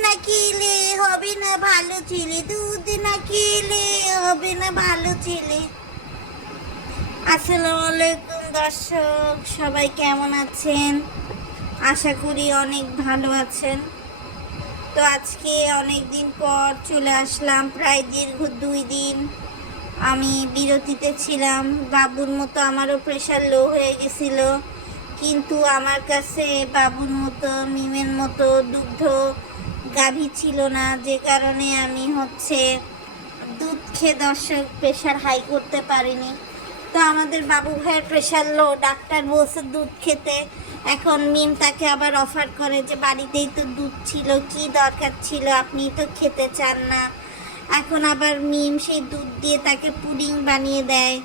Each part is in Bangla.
না খেলে হবে না ভালো ছেলে, দুধ না খেলে হবে না ভালো ছেলে। আসসালামু আলাইকুম দর্শক, সবাই কেমন আছেন? আশা করি অনেক ভালো আছেন। তো আজকে অনেক দিন পর চলে আসলাম, প্রায় দীর্ঘ 2 দিন আমি বিরতিতে ছিলাম। বাবুর মতো আমারও প্রেশার লো হয়ে গেছিল, কিন্তু আমার কাছে বাবুর মতো মিমের মতো দুগ্ধ গাভী ছিল না, যে কারণে আমি দুধ খেয়ে দর্শক প্রেশার হাই করতে পারিনি। তো আমাদের বাবু ভাইয়ের প্রেশার লো, ডাক্তার বলছে দুধ খেতে। এখন মিম তাকে আবার অফার করে যে বাড়িতেই তো দুধ ছিল, কি দরকার ছিল, আপনি তো খেতে চান না। এখন আবার মিম সেই দুধ দিয়ে তাকে পুডিং বানিয়ে দেয়।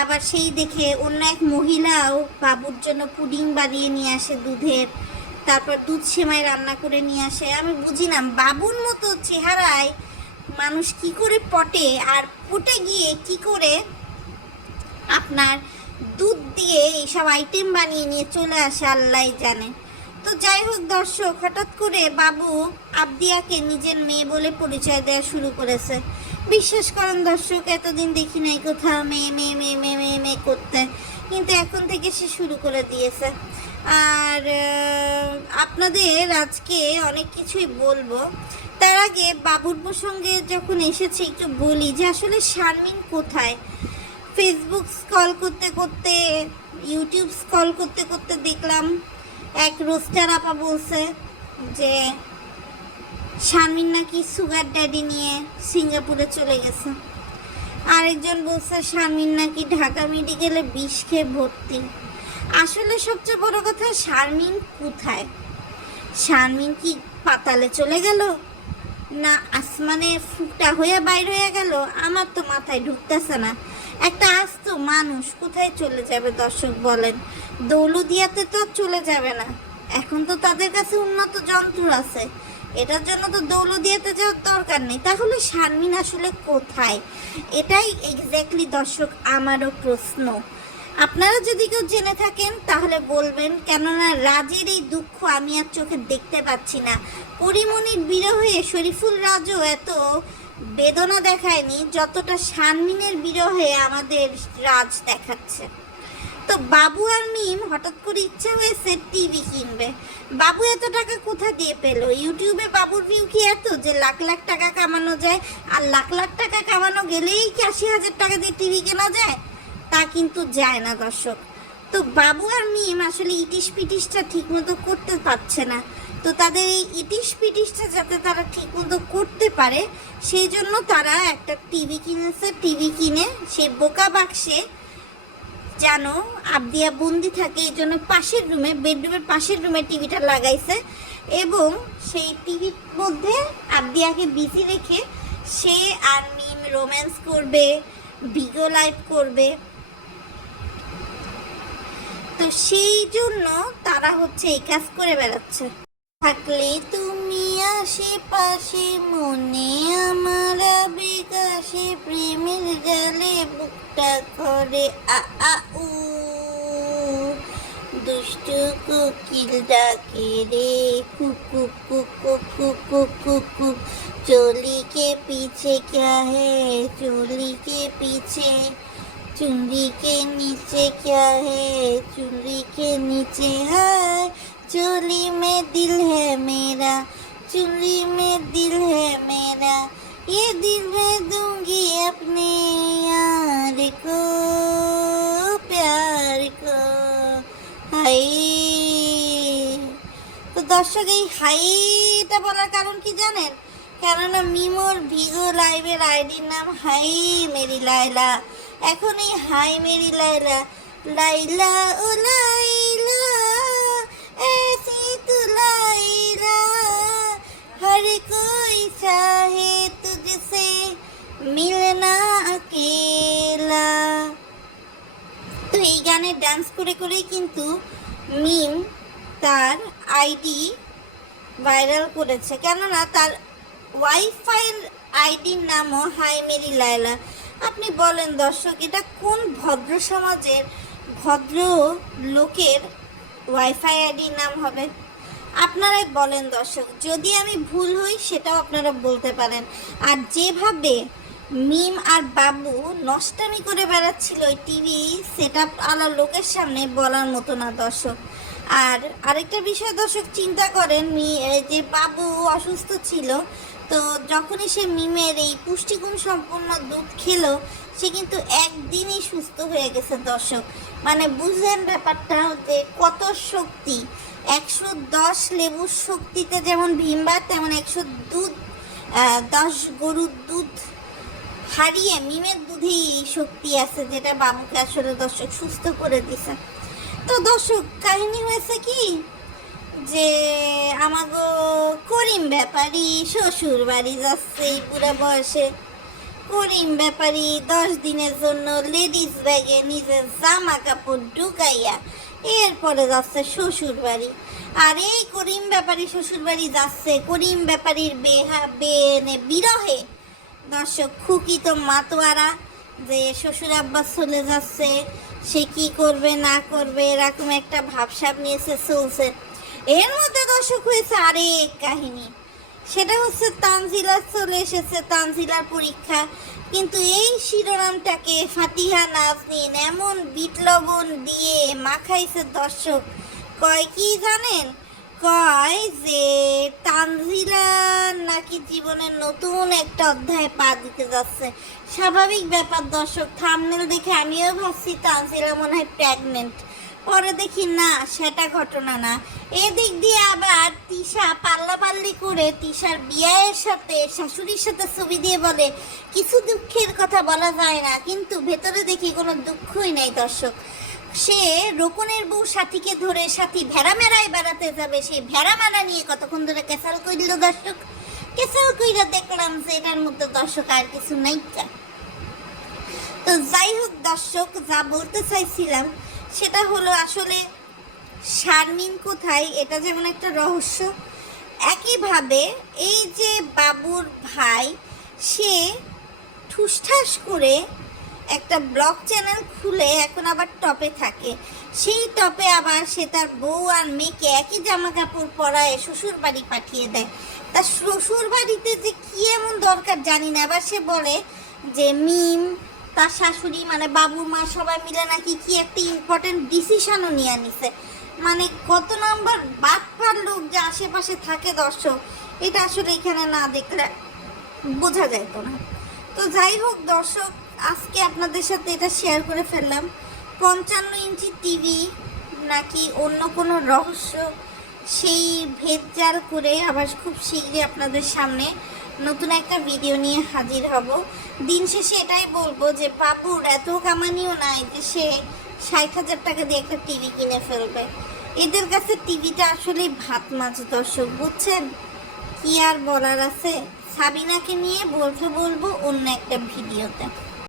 আবার সেই দেখে অন্য এক মহিলাও বাবুর জন্য পুডিং বানিয়ে নিয়ে আসে দুধের, তারপর দুধ সেমাই রান্না করে নিয়ে আসে। আমি বুঝি না বাবুর মতো চেহারায় মানুষ কি করে পটে, আর পটে গিয়ে কি করে আপনার দুধ দিয়ে এইসব আইটেম বানিয়ে নিয়ে চলে আসে আল্লাহ জানে। তো যাই হোক দর্শক, হঠাৎ করে বাবু আবদিয়াকে নিজের মেয়ে বলে পরিচয় দেওয়া শুরু করেছে। বিশ্বাস করেন দর্শক, এতদিন দেখি নাই কোথাও মেয়ে মেয়ে মেয়ে মেয়ে মেয়ে মেয়ে করতে, কিন্তু এখন থেকে সে শুরু করে দিয়েছে। আর আপনাদের আজকে অনেক কিছুই বলবো, তার আগে বাবুর প্রসঙ্গে যখন এসেছে একটু বলি যে আসলে শারমিন কোথায়। ফেসবুক স্ক্রল করতে করতে, ইউটিউব স্ক্রল করতে করতে দেখলাম এক রোস্টার আপা বলছে যে শারমিন নাকি সুগার ড্যাডি নিয়ে সিঙ্গাপুরে চলে গেছে। আরেকজন বলছে শারমিন নাকি ঢাকা মেডিকেলে বিষ খেয়ে ভর্তি। আসলে সবচেয়ে বড় কথা, শারমিন কোথায়? শারমিন কি পাতালে চলে গেল, না আসমানে ফুটা হয়ে বাইর হয়ে গেল? আমার তো মাথায় ঢুকতেছে না। একটা আস্ত মানুষ কোথায় চলে যাবে দর্শক বলেন? দৌলদিয়াতে তো চলে যাবে না, এখন তো তাদের কাছে উন্নত যন্ত্র আছে, এটার জন্য তো দৌলদিয়াতে যাওয়ার দরকার নেই। তাহলে শারমিন আসলে কোথায়? এটাই এক্স্যাক্টলি দর্শক আমারও প্রশ্ন। আপনারা যদি কেউ জেনে থাকেন তাহলে বলবেন, কেননা রাজের এই দুঃখ আমি আর চোখে দেখতে পাচ্ছি না। পরিমণির বিরহে শরীফুল রাজও এত বেদনা দেখায়নি যতটা শারমিনের বিরহে আমাদের রাজ দেখাচ্ছে। তো বাবু আর মিম হঠাৎ করে ইচ্ছা হয়েছে টিভি কিনবে। বাবু এত টাকা কোথা দিয়ে পেলো? ইউটিউবে বাবুর ভিউ কি এত যে লাখ লাখ টাকা কামানো যায়? আর লাখ লাখ টাকা কামানো গেলেই কি 80,000 টাকা দিয়ে টিভি কেনা যায়? তা কিন্তু যায় না দর্শক। তো বাবু আর মিম আসলে ইটিশ পিটিশটা ঠিক মতো করতে পারছে না। তো তাদের এই ইটিশ পিটিশটা যাতে তারা ঠিক মতো করতে পারে, সেই জন্য তারা একটা টিভি কিনেছে। টিভি কিনে সেই বোকা বাক্সে যেন আবদিয়া বন্দি থাকে, এই জন্য পাশের রুমে, বেডরুমের পাশের রুমে টিভিটা লাগাইছে, এবং সেই টিভির মধ্যে আবদিয়াকে বিজি রেখে সে আর মিম রোম্যান্স করবে, ভিডিও লাইভ করবে। তো সেই জন্য তারা এই কাজ করে বেড়াচ্ছে। থাকলে তুমি আশেপাশে, মনে আমার বিকাশে, প্রেমের জালে বুকটা করে আ আ উ, দুষ্টু কোকিল ডাকে রে কুকু কুকু কুকু কুকু, चोली के पीछे क्या है, चोली के पीछे, चुनरी के नीचे क्या है, चुनरी के नीचे है, चोली में दिल है मेरा, चुनरी में दिल है मेरा, ये दिल मैं दूंगी अपने यार को, प्यार को। हाय। তো দর্শক, এই হাইটা বলার কারণ কি জানেন? কেননা মিমোর ভিগো লাইভের আইডির নাম হাই মেরি লাইলা। এখন এই হাই মেরি লাইলা, লাইলা ও লাইলা ऐसी तू लाइला, हर कोई चाहे तुझसे मिलना अकेला। তো এই গানে ডান্স করে করেই কিন্তু মিম তার আইডি ভাইরাল করেছে, কেননা তার ওয়াইফাইয়ের আইডির নামও হাই মেরি লাইলা। আপনি বলেন দর্শক, এটা কোন ভদ্র সমাজের ভদ্র লোকের ওয়াইফাই আইডির নাম হবে? আপনারাই বলেন দর্শক, যদি আমি ভুল হই সেটাও আপনারা বলতে পারেন। আর যেভাবে মিম আর বাবু নষ্টামি করে বেড়াচ্ছিল ওই টিভি সেট আপ আলা লোকের সামনে, বলার মতো না দর্শক। আর আরেকটা বিষয় দর্শক, চিন্তা করেন যে বাবু অসুস্থ ছিল, তো যখনই সে মিমের এই পুষ্টিগুণ সম্পন্ন দুধ খেলো, সে কিন্তু একদিনই সুস্থ হয়ে গেছে দর্শক। মানে বুঝলেন ব্যাপারটা, যে কত শক্তি। 110 লেবুর শক্তিতে যেমন ভীমবার, তেমন 110 গরুর দুধ হারিয়ে মিমের দুধেই শক্তি আছে, যেটা বাবুকে আসলে দর্শক সুস্থ করে দিছে। তো দর্শক, কাহিনী হয়েছে কি, যে আমাগো করিম ব্যাপারী শ্বশুর বাড়ি যাচ্ছে এই বুড়া বয়সে। করিম ব্যাপারী 10 দিনের জন্য লেডিস ব্যাগে নিজের জামা কাপড় ঢুকাইয়া এরপরে যাচ্ছে শ্বশুর বাড়ি। আর এই করিম ব্যাপারী শ্বশুর বাড়ি যাচ্ছে, করিম ব্যাপারীর বিরহে দর্শক খুকি তো মাতোয়ারা, যে শ্বশুর আব্বা চলে যাচ্ছে, সে কি করবে না করবে এরকম একটা ভাবসাব নিয়েছে চলছে। এর মধ্যে দর্শক হয়েছে আরেক কাহিনী, সেটা হচ্ছে তানজিলা চলে এসেছে, তানজিলার পরীক্ষা। কিন্তু এই শিরোনামটাকে ফাতিহা নাজনীন এমন বিট লবণ দিয়ে মাখাইছে দর্শক, কয় কি জানেন, কয় যে তানজিলা নাকি জীবনের নতুন একটা অধ্যায় পা দিতে যাচ্ছে। স্বাভাবিক ব্যাপার দর্শক, থাম্বনেল দেখে আমিও ভাবছি তানজিলা মনে হয় প্রেগনেন্ট, পরে দেখি না, সেটা ঘটনা না। এদিক দিয়ে আবার তিশা পাল্লাপাল্লি করে তিশার বিয়ের সাথে শাশুড়ির সাথে ছবি দিয়ে বলে কিছু দুঃখের কথা বলা যায় না, কিন্তু ভেতরে দেখি কোনো দুঃখই নাই দর্শক। সে রোকনের বউ সাথীকে ধরে সাথী ভেড়া মেরায় বেড়াতে যাবে, সেই ভেড়া মেরা নিয়ে কতক্ষণ ধরে ক্যাসাল কইল দর্শক। ক্যাসাল কইরা দেখলাম যে এটার মধ্যে দর্শক আর কিছু নাই। তো যাই হোক দর্শক, যা বলতে চাইছিলাম সেটা হলো, আসলে শারমিন কোথায়, এটা যেমন একটা রহস্য, একইভাবে এই যে বাবুর ভাই, সে ঠুসঠাস করে একটা ব্লগ চ্যানেল খুলে এখন আবার টপে থাকে। সেই টপে আবার সে তার বউ আর মেয়েকে একই জামা কাপড় পরায় শ্বশুর বাড়ি পাঠিয়ে দেয়। তার শ্বশুর বাড়িতে যে কি এমন দরকার জানি না। আবার সে বলে যে মিম, তার শাশুড়ি মানে বাবু মা সবাই মিলে নাকি কি একটা ইম্পর্টেন্ট ডিসিশনও নিয়ে নিছে। মানে কত নম্বর বাটপার লোক যে আশেপাশে থাকে দর্শক, এটা আসলে এখানে না দেখলে বোঝা যেত না। তো যাই হোক দর্শক, আজকে আপনাদের সাথে এটা শেয়ার করে ফেললাম। 55 ইঞ্চি টিভি নাকি অন্য কোনো রহস্য, সেই ভেদজাল করে আবার খুব শীঘ্রই আপনাদের সামনে নতুন একটা ভিডিও নিয়ে হাজির হব। দিন শেষে এটাই বলবো যে বাবুর এত কামানিও নাই যে সে 60,000 টাকা দিয়ে একটা টিভি কিনে ফেলবে। এদের কাছে টিভিটা আসলে ভাত মাছ দর্শক, বুঝছেন? কি আর বলার আছে, সাবিনাকে নিয়ে বলবো অন্য একটা ভিডিওতে।